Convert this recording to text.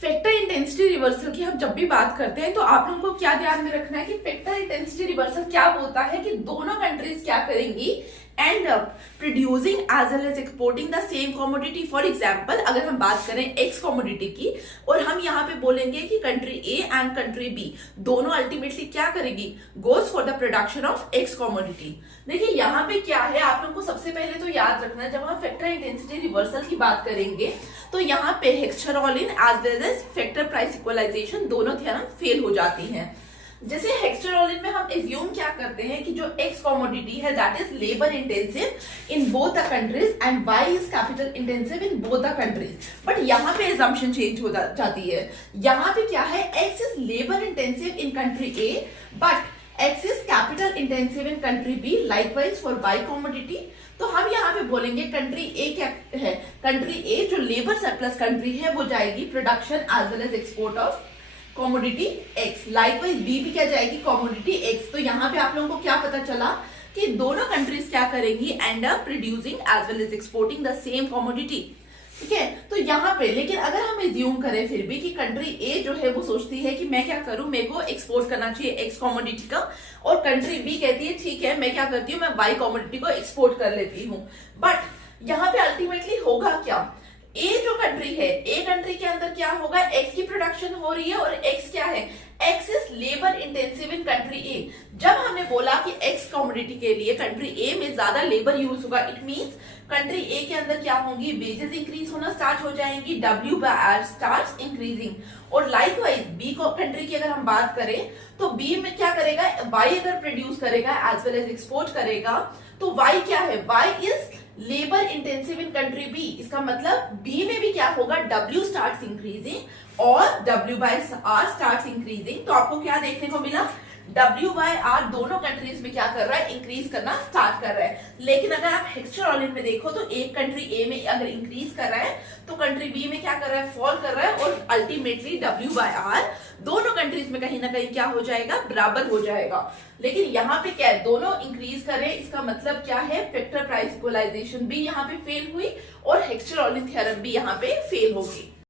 Factor intensity reversal की हम जब भी बात करते हैं तो आप लोगों को क्या ध्यान में रखना है कि फैक्टर इंटेंसिटी रिवर्सल क्या बोलता है कि दोनों कंट्रीज क्या करेंगी, end up producing as well as exporting the same commodity. For example अगर हम बात करें एक्स कमोडिटी की और हम यहाँ पे बोलेंगे कि country A and country B दोनों अल्टीमेटली क्या करेगी, goes for the production of X commodity. देखिए यहाँ पे क्या है, आप लोगों को सबसे पहले तो याद रखना है, जब हम फैक्टर इंटेंसिटी रिवर्सल की बात करेंगे तो यहाँ पे Heckscher Ohlin as well as factor price equalization दोनों थ्योरम फेल हो जाती हैं। जैसे हेक्स्चरॉलिन में हम एज्यूम क्या करते हैं कि जो एक्स कमोडिटी है that is labour intensive in both the countries and Y is capital intensive in both the countries. But यहाँ पे एजम्पशन चेंज हो जाती है। यहाँ पे क्या है, X is labour intensive in country A but X is capital intensive in country B, likewise for Y commodity. तो हम यहाँ पे बोलेंगे कंट्री ए क्या है, कंट्री ए जो लेबर सरप्लस कंट्री है वो जाएगी production as well as export of commodity X, likewise B भी क्या जाएगी, कमोडिटी एक्स। तो यहाँ पे आप लोगों को क्या पता चला कि दोनों कंट्रीज क्या करेंगी, end up producing as well as exporting the same commodity. ठीक है, तो यहाँ पे लेकिन अगर हम एज्यूम करें फिर भी कि कंट्री ए जो है वो सोचती है कि मैं क्या करूं, मेरे को एक्सपोर्ट करना चाहिए एक्स कमोडिटी का, और कंट्री बी कहती है ठीक है मैं क्या करती हूँ, मैं वाई कमोडिटी को एक्सपोर्ट कर लेती हूँ। बट यहाँ पे अल्टीमेटली होगा क्या, ए जो कंट्री है, ए कंट्री के अंदर क्या होगा, एक्स की प्रोडक्शन हो रही है और एक्स क्या है, X is labour intensive in country A. जब हमने बोला कि एक्स कमोडिटी के लिए कंट्री ए में ज्यादा लेबर यूज होगा, इट मींस कंट्री ए के अंदर क्या होंगी, वेजेस इंक्रीज होना स्टार्ट हो जाएंगी, W by R starts increasing. और लाइकवाइज बी कंट्री की अगर हम बात करें तो बी में क्या करेगा, वाई अगर प्रोड्यूस करेगा एज वेल एज एक्सपोर्ट करेगा तो वाई क्या है, Y is labour intensive in country B. इसका मतलब बी में भी क्या होगा, डब्ल्यू स्टार्ट्स इंक्रीजिंग और W by R starts increasing. तो आपको क्या देखने को मिला, डब्ल्यू बाय आर दोनों कंट्रीज में क्या कर रहा है, इंक्रीज करना स्टार्ट कर रहा है। लेकिन अगर आप हेक्स्चरॉलिन में देखो तो एक कंट्री ए में अगर इंक्रीज कर रहा है तो कंट्री बी में क्या कर रहा है, फॉल कर रहा है, और अल्टीमेटली डब्ल्यू बाय आर दोनों कंट्रीज में कहीं ना कहीं क्या हो जाएगा, बराबर हो जाएगा। लेकिन यहाँ पे क्या है, दोनों इंक्रीज कर रहे हैं, इसका मतलब क्या है, फैक्टर प्राइस इक्वलाइजेशन भी यहाँ पे फेल हुई और हेक्स्चरॉलिन थ्योरम भी यहाँ पे फेल होगी।